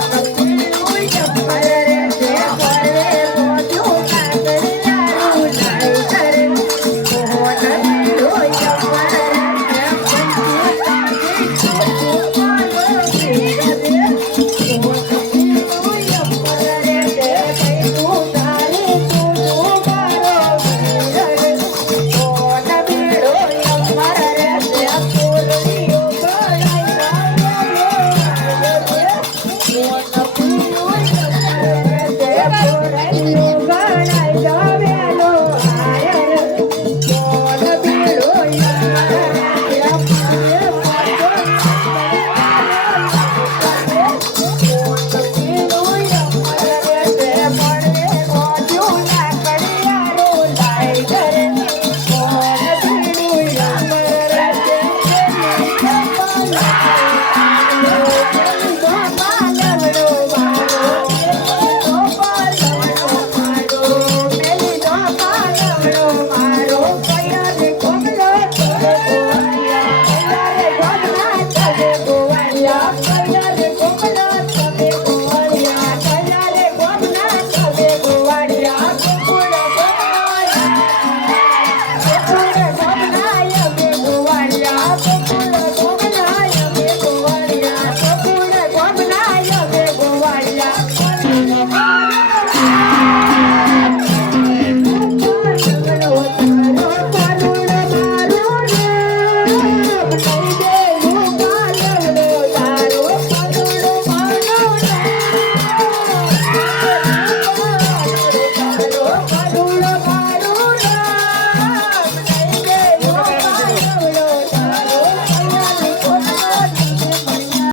Thank don't